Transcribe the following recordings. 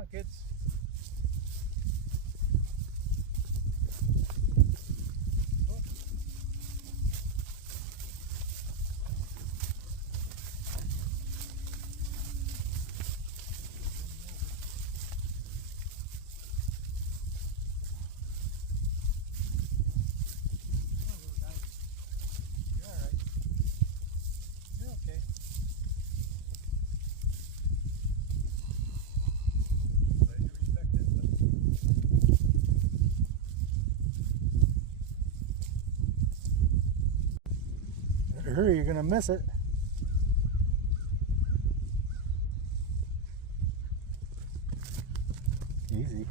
on, kids. Hurry, you're gonna miss it. Easy.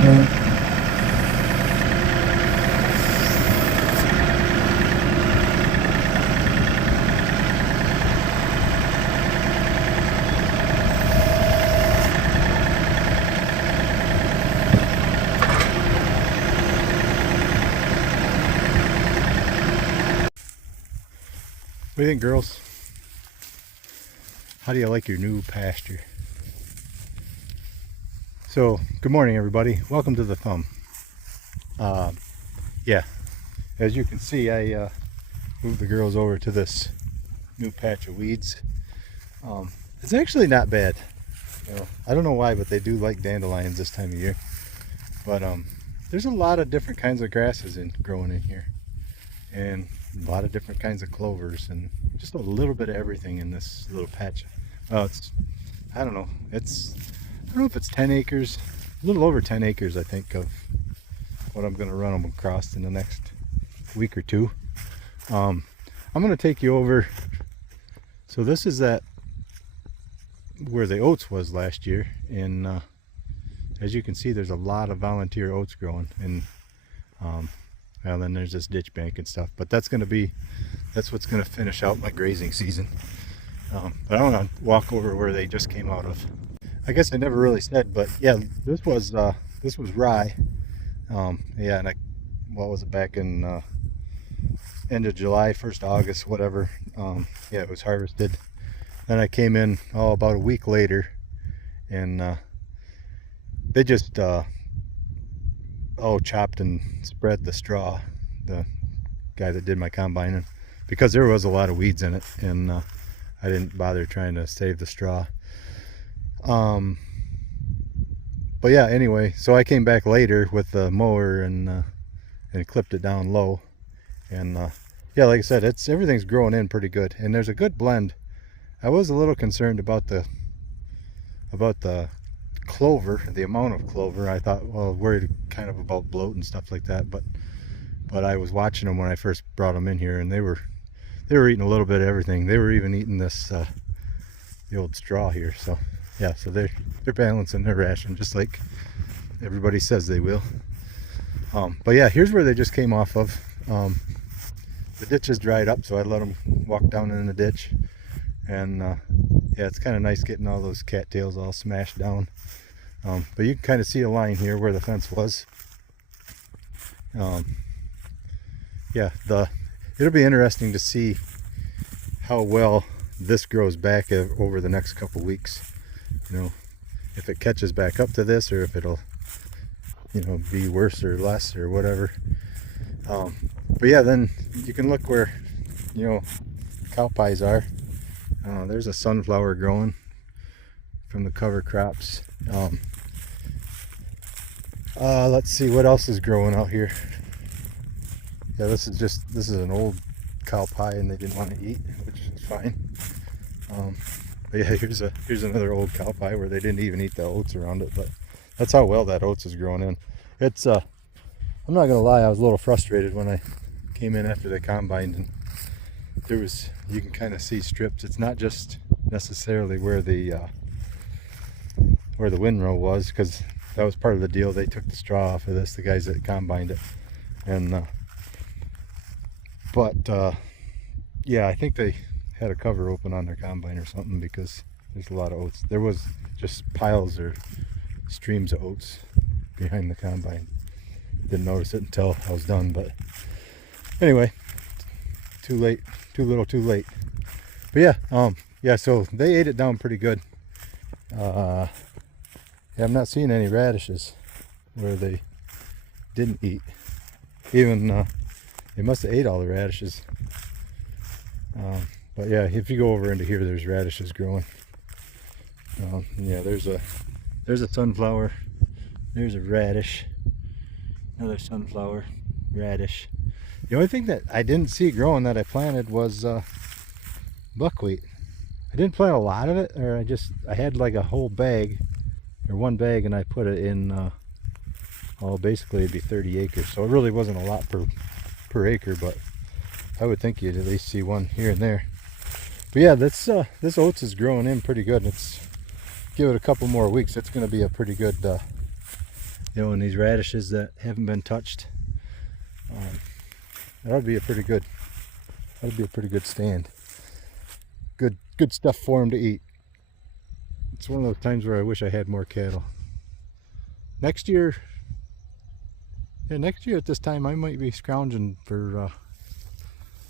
What do you think, girls? How do you like your new pasture? So, good morning, everybody. Welcome to the thumb. Yeah, as you can see, I moved the girls over to this new patch of weeds. It's actually not bad. You know, I don't know why, but they do like dandelions this time of year. But there's a lot of different kinds of grasses growing in here, and a lot of different kinds of clovers, and just a little bit of everything in this little patch. I don't know, I don't know if it's 10 acres, a little over 10 acres, I think, of what I'm going to run them across in the next week or two. I'm going to take you over. So this is where the oats was last year, and as you can see, there's a lot of volunteer oats growing, and well, then there's this ditch bank and stuff, but that's what's going to finish out my grazing season. But I want to walk over where they just came out of. I guess I never really said, but yeah, this was rye. Yeah, and what was it, back in end of July, 1st August, whatever. Yeah, it was harvested. Then I came in about a week later, and they just chopped and spread the straw, the guy that did my combining, because there was a lot of weeds in it, and I didn't bother trying to save the straw. But yeah, anyway, so I came back later with the mower and clipped it down low, and yeah, like I said, everything's growing in pretty good, and there's a good blend. I was a little concerned about the clover, the amount of clover. I thought, well, worried kind of about bloat and stuff like that, but I was watching them when I first brought them in here, and they were eating a little bit of everything. They were even eating this the old straw here. So yeah, so they're balancing their ration just like everybody says they will. But yeah, here's where they just came off of. The ditch is dried up, so I let them walk down in the ditch, and yeah, it's kind of nice getting all those cattails all smashed down. But you can kind of see a line here where the fence was. Yeah, it'll be interesting to see how well this grows back over the next couple weeks. You know, if it catches back up to this, or if it'll, you know, be worse or less or whatever. But yeah, then you can look where, you know, cow pies are. There's a sunflower growing from the cover crops. Let's see what else is growing out here. Yeah, this is an old cow pie, and they didn't want to eat, which is fine. But yeah, here's another old cow pie where they didn't even eat the oats around it, but that's how well that oats is growing in. It's I'm not gonna lie, I was a little frustrated when I came in after they combined, and you can kind of see strips. It's not just necessarily where the windrow was, because that was part of the deal. They took the straw off of this, the guys that combined it, and yeah, I think they had a cover open on their combine or something, because there's a lot of oats. There was just piles or streams of oats behind the combine. Didn't notice it until I was done, but anyway, too late, too little, too late. But yeah, yeah, so they ate it down pretty good. Yeah, I'm not seeing any radishes where they didn't eat. Even they must have ate all the radishes. But yeah, if you go over into here, there's radishes growing. Yeah, there's a sunflower, there's a radish, another sunflower, radish. The only thing that I didn't see growing that I planted was buckwheat. I didn't plant a lot of it, or I had like a whole bag, or one bag, and I put it in, basically it'd be 30 acres, so it really wasn't a lot per acre, but I would think you'd at least see one here and there. But yeah, this oats is growing in pretty good. Give it a couple more weeks, it's going to be a pretty good You know, and these radishes that haven't been touched, that would be a pretty good. That would be a pretty good stand. Good stuff for them to eat. It's one of those times where I wish I had more cattle. Next year, yeah, next year at this time I might be scrounging for,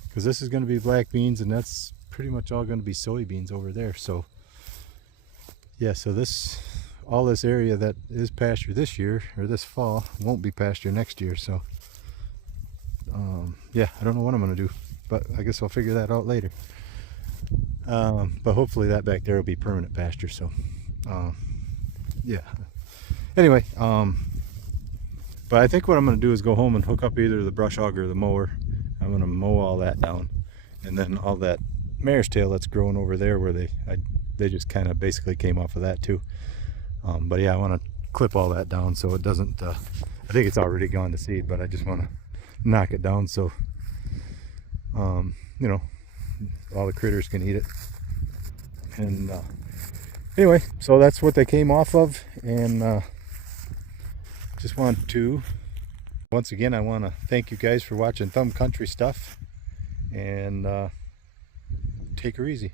because this is going to be black beans and that's pretty much all going to be soybeans over there. So yeah, so all this area that is pasture this year or this fall won't be pasture next year. So yeah, I don't know what I'm going to do, but I guess I'll figure that out later. But hopefully that back there will be permanent pasture. So yeah, anyway, but I think what I'm going to do is go home and hook up either the brush hog or the mower. I'm going to mow all that down, and then all that mare's tail that's growing over there where they just kind of basically came off of that too. But yeah, I want to clip all that down so it doesn't, I think it's already gone to seed, but I just want to knock it down so, you know, all the critters can eat it. And anyway, so that's what they came off of, and just want to, once again, I want to thank you guys for watching Thumb Country Stuff, and take her easy.